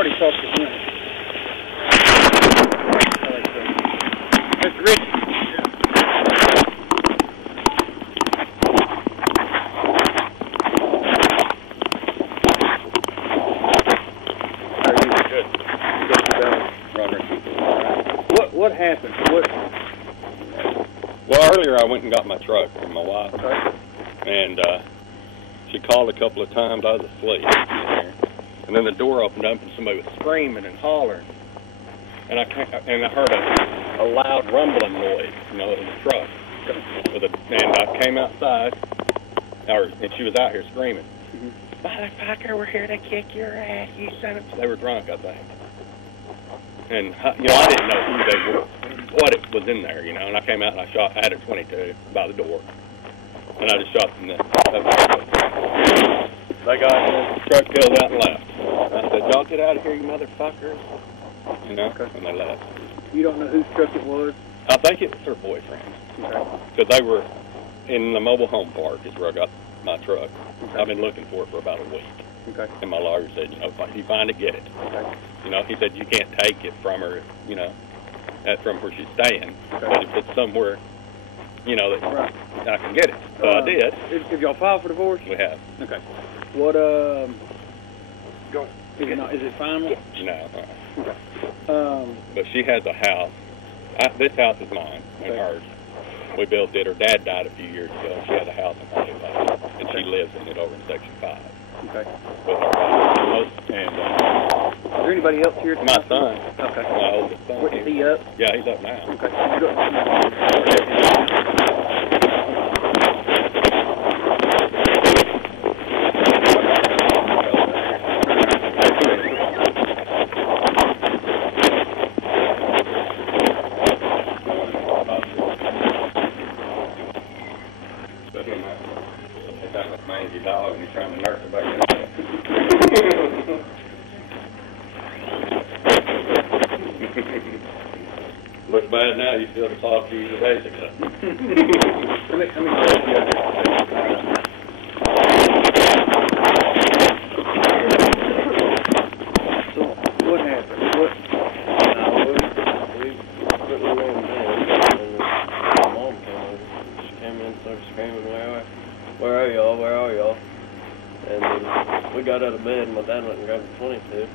already talked to him. Mr. Ritchey. What happened? Well, earlier I went and got my truck from my wife, and she called a couple of times. I was asleep, and then the door opened up and somebody was screaming and hollering, and I heard a loud rumbling noise, you know, in the truck. And I came outside, and she was out here screaming, "Motherfucker, we're here to kick your ass, you son of..." They were drunk, I think. And, you know, I didn't know who they were, what it was in there, you know, and I came out and I had a .22 by the door, and I just shot them. They got in the truck, peeled out and left. I said, "Y'all get out of here, you motherfuckers," you know, and they left. You don't know whose truck it was? I think it was her boyfriend, because they were in the mobile home park is where I got my truck. I've been looking for it for about a week. And my lawyer said, you know, if you find it, get it. You know, he said you can't take it from her, you know, from where she's staying. But if it's somewhere, you know, that I can get it. So I did. Have y'all filed for divorce? We have. Okay. What, go ahead. Is it final? No. Okay. But she has a house. This house is mine and hers. We built it. Her dad died a few years ago. She had a house in Hollywood, and she lives in it over in Section 5. Okay. With her and is there anybody else here? My son. Okay. My oldest son. Is he up? Yeah, he's up now. Okay. Dog and he's trying to nurse it back in. Looks bad now, you still talk to you days ago. So, what happened? We put the room down, and my mom came over. She came in and started screaming, where are y'all? Where are y'all? And then we got out of bed, and my dad went and grabbed the .22.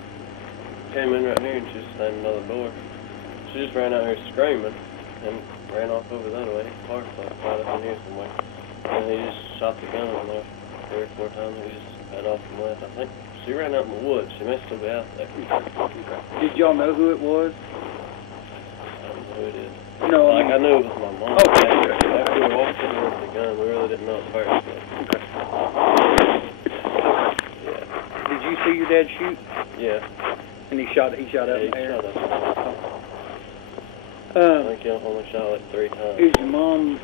Came in right here, and she was standing by the door. She just ran out here screaming, and ran off over that way. Parked right up in here somewhere. And he just shot the gun in there 3 or 4 times. He just got off and left. I think she ran out in the woods. She may still be out there. Did y'all know who it was? I don't know who it is. No, like I knew it was my mom. Okay. After we walked in with the gun, we really didn't know at first. Okay. Yeah. Did you see your dad shoot? Yeah. And he shot up in the air? Shot up. I think he only shot like 3 times. Is your mom,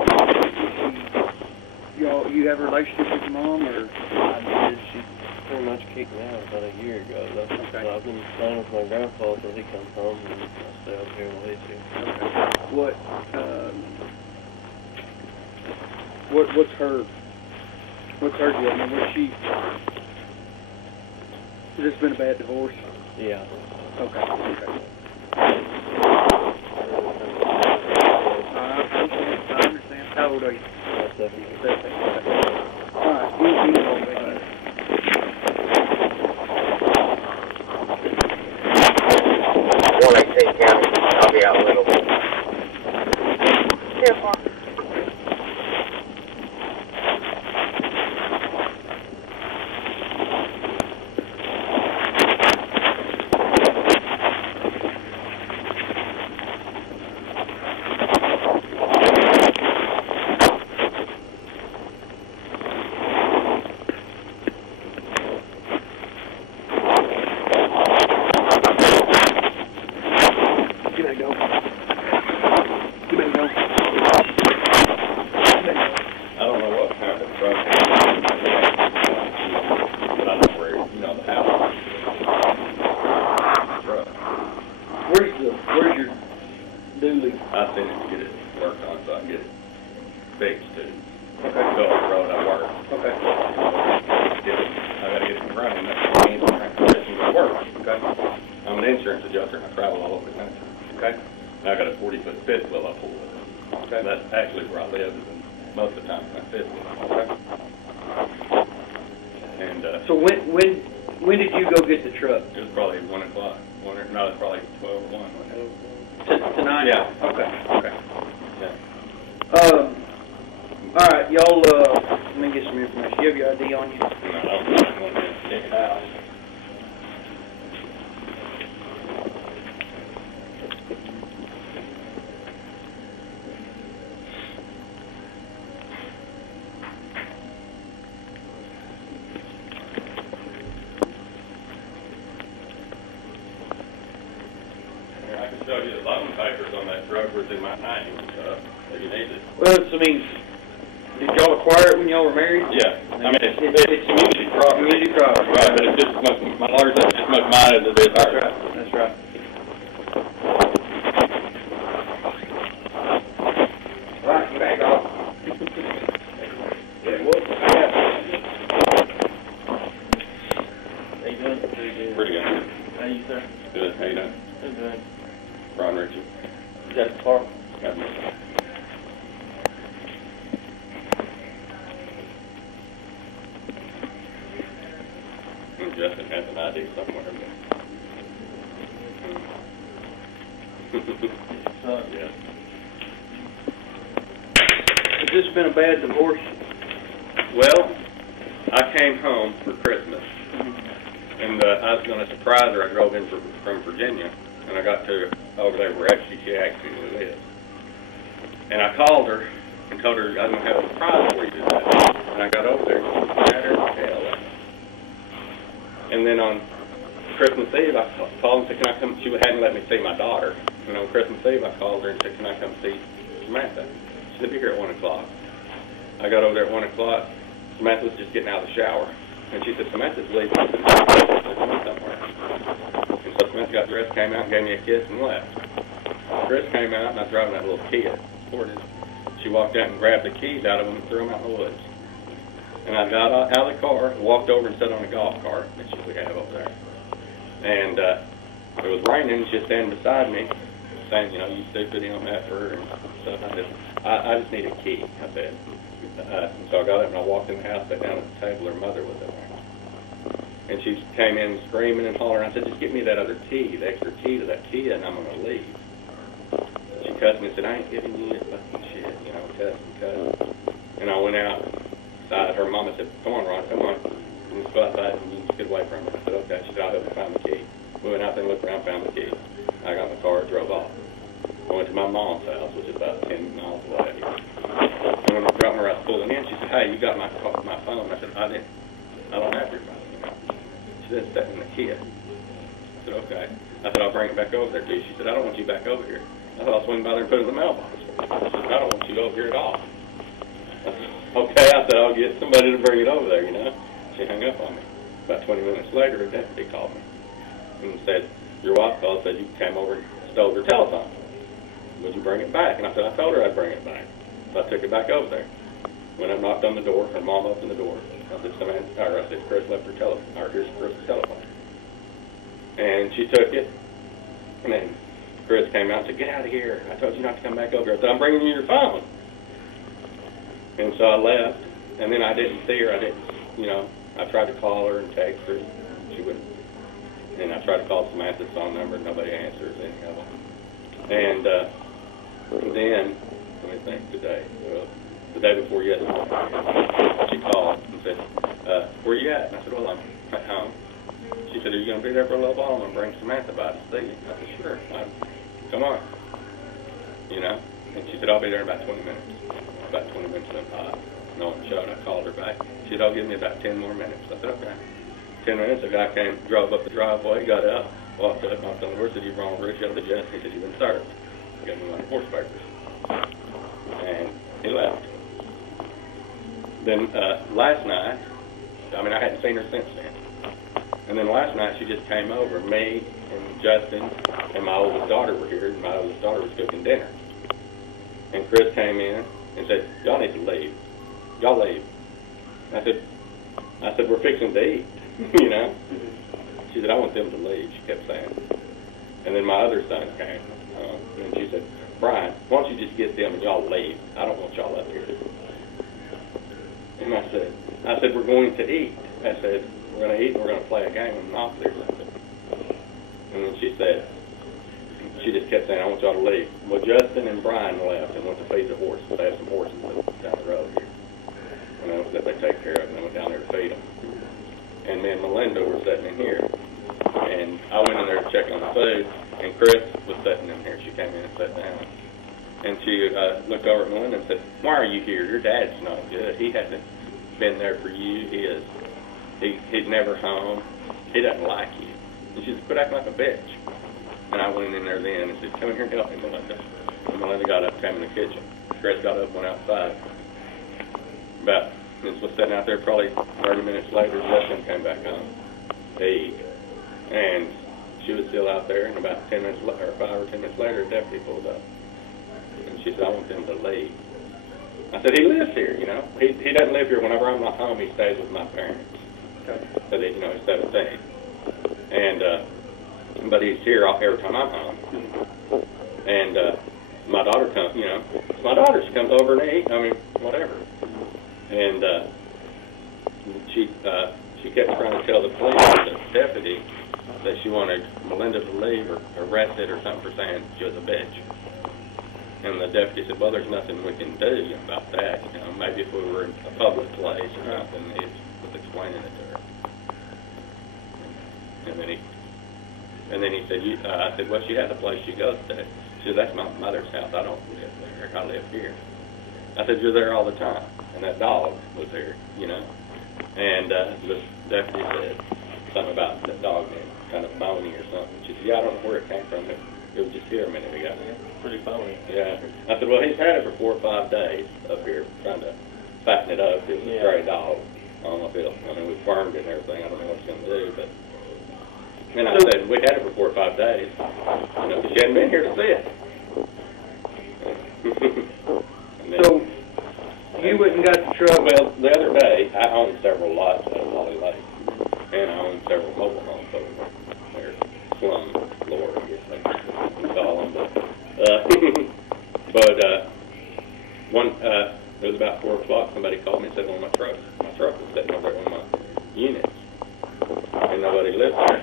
you have a relationship with your mom, or? I did. She pretty much kicked me out about a year ago. So I've been staying with my grandpa until he comes home, and I stay over here with Lacey. What's her deal? I mean, has this been a bad divorce? Yeah. Okay. I understand. How old are you? 70. All right. County. I'll be out a little bit. Here, Parker. I gotta get it running. That's the main thing. Work. Okay. insurance adjuster, and I travel all over the country. Okay. And I got a 40-foot fifth wheel I pull with. Okay. That's actually where I live, and most of the time my fifth wheel. Okay. And So when did you go get the truck? it was probably 1 o'clock. No, it was probably 12 or 1. Wasn't it? Tonight? Yeah. Okay. Okay. Yeah. All right, y'all. Let me get some information. You have your ID on you? No, I don't want to take it out. I can show you the loan papers on that truck where it's in my name and stuff, if you need it. Well, I mean, did y'all acquire it when y'all were married? Yeah. I mean, it's community property. Community property. Right, but it's just as much, my lawyer said it's just as much mine as it is That's hers. right. That's right. Right, you back off. Yeah, what? How you doing? Pretty good. Pretty good. How you, sir? Good. How you doing? Good, good. Ron Ritchey. You got the car? Got me. Justin has an ID somewhere. Yeah. Has this been a bad divorce? Well, I came home for Christmas, and I was going to surprise her. I drove in from Virginia, and I got to over there where she actually lives. And I called her and told her I was going to have a surprise for you today. And I got over there and she had her tail. And then on Christmas Eve, I called and said, can I come? She hadn't let me see my daughter. And on Christmas Eve, I called her and said, can I come see Samantha? She said, be here at 1 o'clock. I got over there at 1 o'clock. Samantha was just getting out of the shower. And she said, Samantha's leaving. I said, somewhere. And so Samantha got dressed, came out, and gave me a kiss, and left. Chris came out, and I was driving that little Kia. She walked out and grabbed the keys out of him and threw them out in the woods. And I got out of the car, walked over and sat on a golf cart that we have over there. And it was raining, and she was standing beside me, saying, you know, you stupid, you don't have her, and stuff. I said, I just need a key, I said. And so I got up and I walked in the house, sat down at the table, her mother was in there. And she came in screaming and hollering. I said, just get me that other key, the extra key to that Kia, and I'm going to leave. She cussed me and said, I ain't giving you this fucking shit, you know, cussed. And I went out. Her mama said, come on, Ron, come on. You just go outside and you just get away from her. I said, okay. She said, I'll help you find the key. We went out there and looked around, found the key. I got in the car and drove off. I went to my mom's house, which is about 10 miles away. And when I was pulling in, she said, hey, you got my phone. I said, I don't have your phone. You know. She said, it's in the Kia. I said, okay. I said, I'll bring it back over there to you. She said, I don't want you back over here. I thought I'll swing by there and put it in the mailbox. She said, I don't want you over here at all. I said, okay, I said, I'll get somebody to bring it over there, you know. She hung up on me. About 20 minutes later, a deputy called me and said, your wife called and said you came over and stole her telephone. Would you bring it back? And I said, I told her I'd bring it back. So I took it back over there. Went up, knocked on the door. Her mom opened the door. I said, Chris left her telephone, or here's Chris's telephone. And she took it, and then Chris came out and said, get out of here. I told you not to come back over here. I said, I'm bringing you your phone. And so I left, and then I didn't see her. I tried to call her and text her. She wouldn't. And I tried to call Samantha's phone number, and nobody answers any of them. And then, let me think, the day before yesterday, she called and said, where you at? And I said, well, I'm at home. She said, are you going to be there for a little while? I'm going to bring Samantha by to see you. I said, sure. Come on. You know? And she said, I'll be there in about 20 minutes. About 20 minutes went by. No one showed. I called her back. She said, I'll give me about 10 more minutes. I said, okay. 10 minutes, a guy came, drove up the driveway, got out, walked up, knocked on the door, said, you Ronald Ritchey of the Justice. He said, you've been served. He got me my horse papers. And he left. Then last night, I hadn't seen her since then. And then last night she just came over. Me and Justin and my oldest daughter were here, and my oldest daughter was cooking dinner. And Chris came in and said, y'all need to leave. Y'all leave. I said, we're fixing to eat, you know. She said, I want them to leave, she kept saying. And then my other son came, and she said, Brian, why don't you just get them and y'all leave? I don't want y'all up here. And I said, we're going to eat. I said, we're going to eat and we're going to play a game of Monopoly or something. And then she said, she just kept saying, I want y'all to leave. Well, Justin and Brian left and went to feed the horses. They have some horses down the road here. And that they take care of, and they went down there to feed them. And me and Melinda were sitting in here. And I went in there to check on the food, and Chris was sitting in here. She came in and sat down. And she looked over at Melinda and said, why are you here? Your dad's not good. He hasn't been there for you. He's never home. He doesn't like you. And she said, quit acting like a bitch. And I went in there then and said, come in here and help me, Melinda. And Melinda got up, came in the kitchen. Chris got up and went outside. This was sitting out there probably 30 minutes later. Justin came back home to eat. And she was still out there, and about 10 minutes later, or 5 or 10 minutes later, a deputy pulled up. And she said, I want them to leave. I said, he lives here, you know. He doesn't live here. Whenever I'm not home, he stays with my parents. Okay. So that, you know, he's 17. And, but he's here every time I'm home. And my daughter comes, you know, my daughter, she comes over and eat, I mean, whatever. And she kept trying to tell the police, the deputy, that she wanted Melinda to leave or arrested or something for saying she was a bitch. And the deputy said, well, there's nothing we can do about that. You know, maybe if we were in a public place or something, he was explaining it to her. And then he said, I said, well, she has a place she goes to. She said, that's my mother's house. I don't live there. I live here. I said, you're there all the time. And that dog was there, you know. And the deputy said something about the dog being kind of bony or something. She said, yeah, I don't know where it came from. It was just here a minute ago. Pretty bony. Yeah. I said, well, he's had it for 4 or 5 days up here trying to fatten it up. It was a stray dog. I don't know if we farmed it and everything. I don't know what it's going to do, but. And I said, we had it for 4 or 5 days. You know, she hadn't been here to see it. So, you went and got the truck. Well, the other day, I owned several lots out of Holly Lake. And I owned several mobile homes over there. Slum, Florida, I guess they call them. But it was about 4 o'clock, somebody called me and said, well, my truck was sitting over at one of my units. And nobody lived there.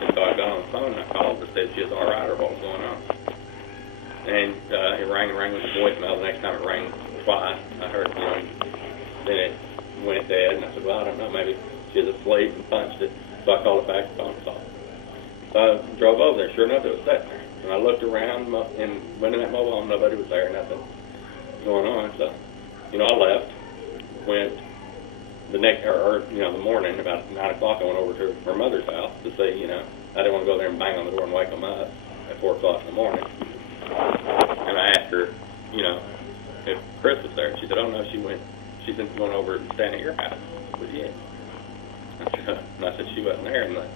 And so I got on the phone and I called and said she was all right or what was going on. And it rang with the voicemail. The next time it rang twice, I heard, you know, then it went dead. And I said, well, I don't know, maybe she was asleep and punched it. So I called it back, the phone was off. So I drove over there. Sure enough, it was sitting there. And I looked around and went in that mobile home. Nobody was there, nothing going on. So, you know, I left, went the next, the morning, about 9 o'clock, I went over to her mother's house to see, you know, I didn't want to go there and bang on the door and wake them up at 4 o'clock in the morning. And I asked her, you know, if Chris was there. She said, oh, no, she's been going over and staying at your house with you. And I said, she wasn't there, and the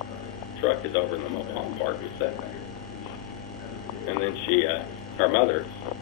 truck is over in the mobile home park. It's sitting there. And then her mother